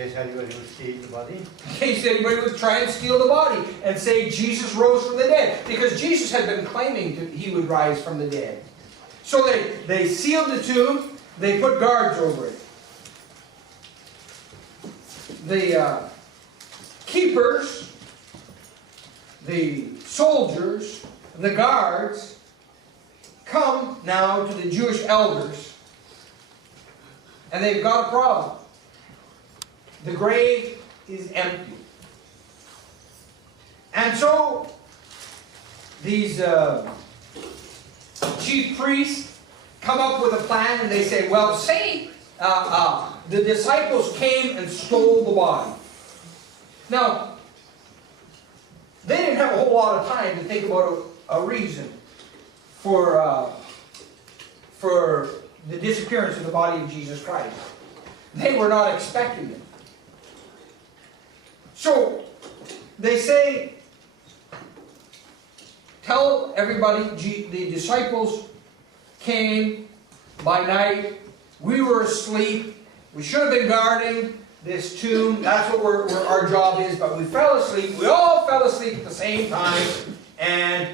case anybody would steal the body. In case anybody would try and steal the body and say Jesus rose from the dead. Because Jesus had been claiming that he would rise from the dead. So they sealed the tomb. They put guards over it. The keepers, the soldiers, the guards come now to the Jewish elders, and they've got a problem. The grave is empty. And so these chief priests come up with a plan, and they say, well, say the disciples came and stole the body. Now, they didn't have a whole lot of time to think about a reason for the disappearance of the body of Jesus Christ. They were not expecting it. So, they say, tell everybody, the disciples came by night. We were asleep. We should have been guarding this tomb. That's what our job is. But we fell asleep. We all fell asleep at the same time. And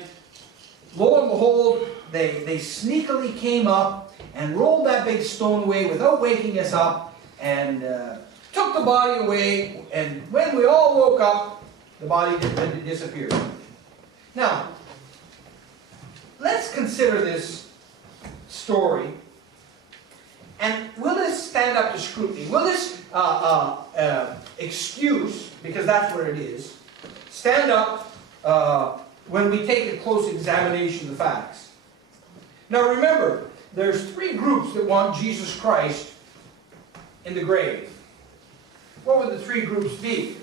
lo and behold, they sneakily came up and rolled that big stone away without waking us up, and took the body away. And when we all woke up, the body had disappeared. Now, let's consider this story. And will this stand up to scrutiny? Will this excuse, because that's what it is, stand up when we take a close examination of the facts? Now remember, there's three groups that want Jesus Christ in the grave. What would the three groups be?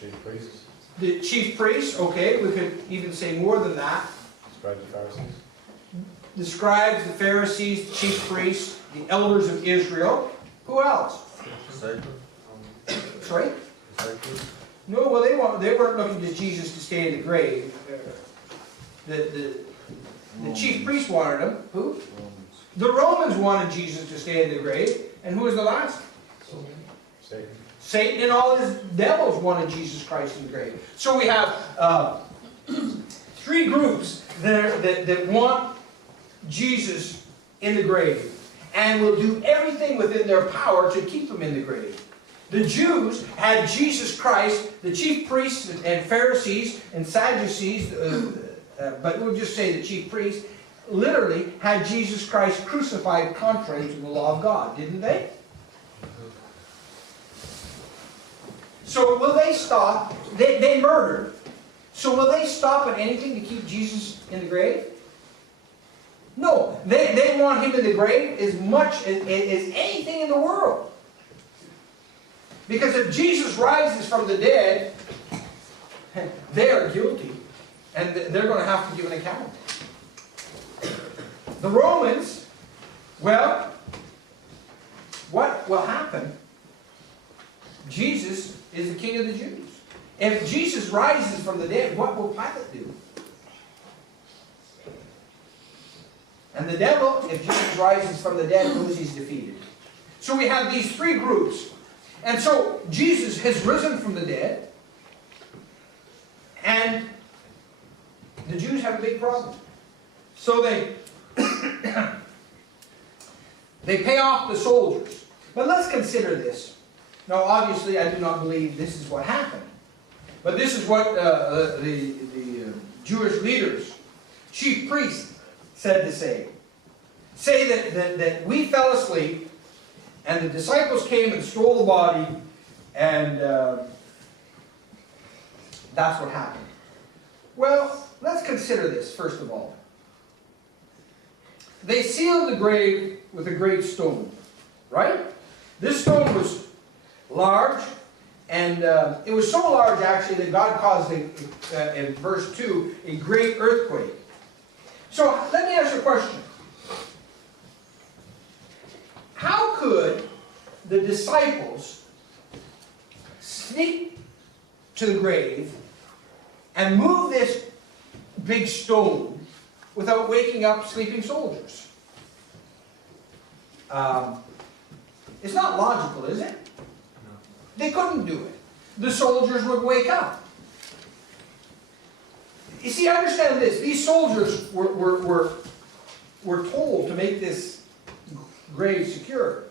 Chief priests. The chief priests, okay, we could even say more than that. Scribes and Pharisees. The scribes, the Pharisees, the chief priests, the elders of Israel. Who else? Sorry? No, well, they weren't looking to Jesus to stay in the grave. The chief priests wanted him. Who? The Romans wanted Jesus to stay in the grave. And who was the last? Satan. Satan and all his devils wanted Jesus Christ in the grave. So we have three groups that want Jesus in the grave, and will do everything within their power to keep him in the grave. The Jews had Jesus Christ, the chief priests and Pharisees and Sadducees, but we'll just say the chief priests, literally had Jesus Christ crucified contrary to the law of God, didn't they? So will they stop? They murdered. So will they stop at anything to keep Jesus in the grave? No. They want him in the grave as much as anything in the world. Because if Jesus rises from the dead, they are guilty. And they're going to have to give an account. The Romans, well, what will happen? Jesus is the King of the Jews. If Jesus rises from the dead, what will Pilate do? And the devil, if Jesus rises from the dead, knows he's defeated. So we have these three groups. And so Jesus has risen from the dead. And the Jews have a big problem. So they pay off the soldiers. But let's consider this. Now, obviously, I do not believe this is what happened. But this is what the Jewish leaders, chief priests, said to say. Say that we fell asleep, and the disciples came and stole the body, and that's what happened. Well, let's consider this, first of all. They sealed the grave with a great stone, right? This stone was large, and it was so large, actually, that God caused, in verse 2, a great earthquake. So, let me ask you a question. How could the disciples sneak to the grave and move this big stone without waking up sleeping soldiers? It's not logical, is it? They couldn't do it. The soldiers would wake up. You see, understand this. These soldiers were told to make this grave secure.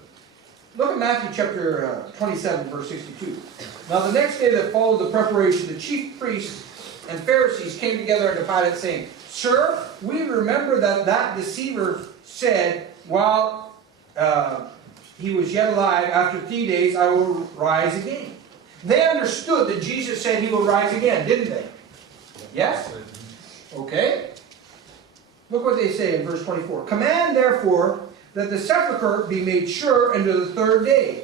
Look at Matthew chapter 27, verse 62. Now the next day that followed the preparation, the chief priests and Pharisees came together unto Pilate, saying, Sir, we remember that deceiver said, while he was yet alive, after 3 days I will rise again. They understood that Jesus said he will rise again, didn't they? Yes? Okay. Look what they say in verse 24. Command therefore that the sepulchre be made sure unto the 3rd day,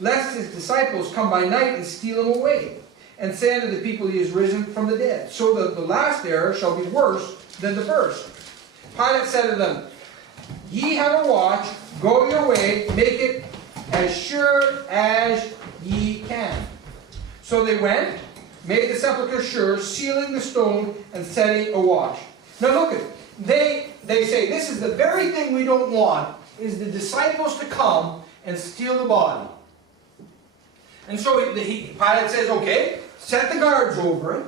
lest his disciples come by night and steal him away, and say unto the people, he is risen from the dead. So that the last error shall be worse than the first. Pilate said to them, Ye have a watch, go your way, make it as sure as ye can. So they went, made the sepulchre sure, sealing the stone, and setting a watch. Now look at it. They say, this is the very thing we don't want, is the disciples to come and steal the body. And so Pilate says, okay, set the guards over it.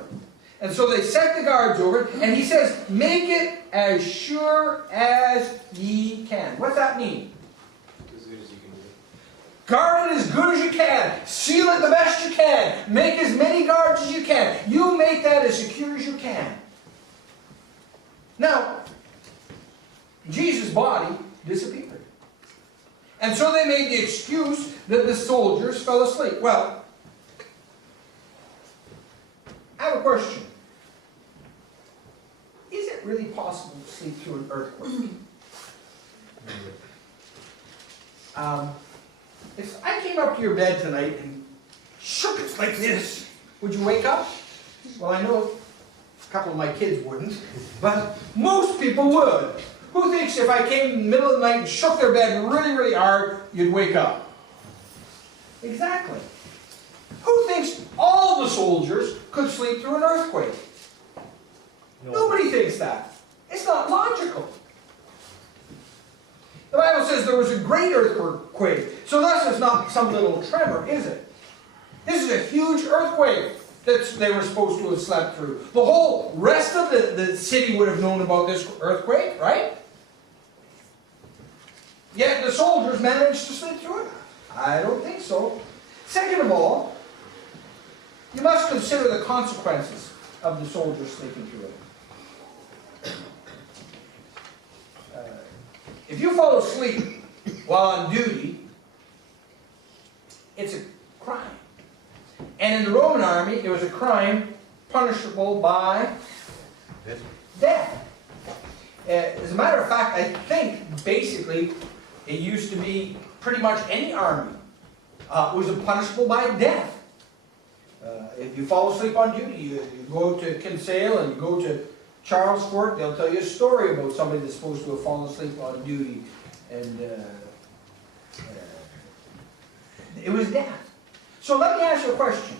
And so they set the guards over it, and he says, make it as sure as ye can. What's that mean? As good as you can do it. Guard it as good as you can. Seal it the best you can. Make as many guards as you can. You make that as secure as you can. Now, Jesus' body disappeared. And so they made the excuse that the soldiers fell asleep. Well, I have a question. Is it really possible to sleep through an earthquake? If I came up to your bed tonight and shook it like this, would you wake up? Well, I know a couple of my kids wouldn't, but most people would. Who thinks if I came in the middle of the night and shook their bed really, really hard, you'd wake up? Exactly. Who thinks all the soldiers could sleep through an earthquake? No. Nobody thinks that. It's not logical. The Bible says there was a great earthquake, so thus it's not some little tremor, is it? This is a huge earthquake that they were supposed to have slept through. The whole rest of the city would have known about this earthquake, right? Yet the soldiers managed to sleep through it. I don't think so. Second of all, you must consider the consequences of the soldiers sleeping through it. If you fall asleep while on duty, it's a crime. And in the Roman army, it was a crime punishable by death. As a matter of fact, I think basically it used to be pretty much any army was punishable by death. If you fall asleep on duty, you go to Kinsale and you go to Charles Fort, they'll tell you a story about somebody that's supposed to have fallen asleep on duty. And it was death. So let me ask you a question.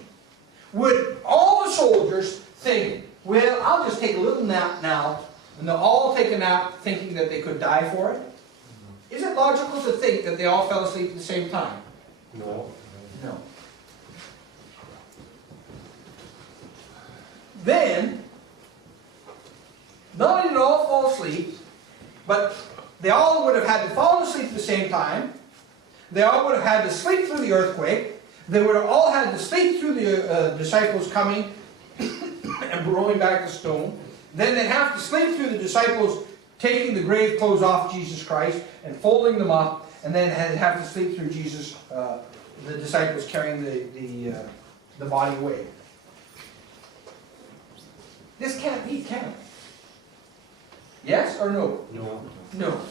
Would all the soldiers think, well, I'll just take a little nap now, and they'll all take a nap thinking that they could die for it? Is it logical to think that they all fell asleep at the same time? No. No. Then, not only did all fall asleep, but they all would have had to fall asleep at the same time. They all would have had to sleep through the earthquake. They would have all had to sleep through the disciples coming and rolling back the stone. Then they'd have to sleep through the disciples taking the grave clothes off Jesus Christ and folding them up, and then have to sleep through Jesus, the disciples carrying the body away. This can't be, can it? Yes or no? No. No.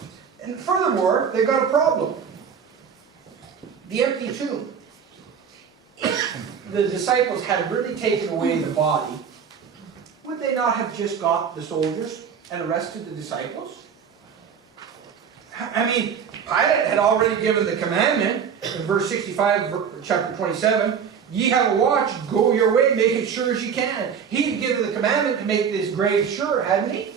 And furthermore, they've got a problem. The empty tomb. If the disciples had really taken away the body, would they not have just got the soldiers and arrested the disciples? I mean, Pilate had already given the commandment in verse 65 of chapter 27, ye have a watch, go your way, make it sure as you can. He'd given the commandment to make this grave sure, hadn't he?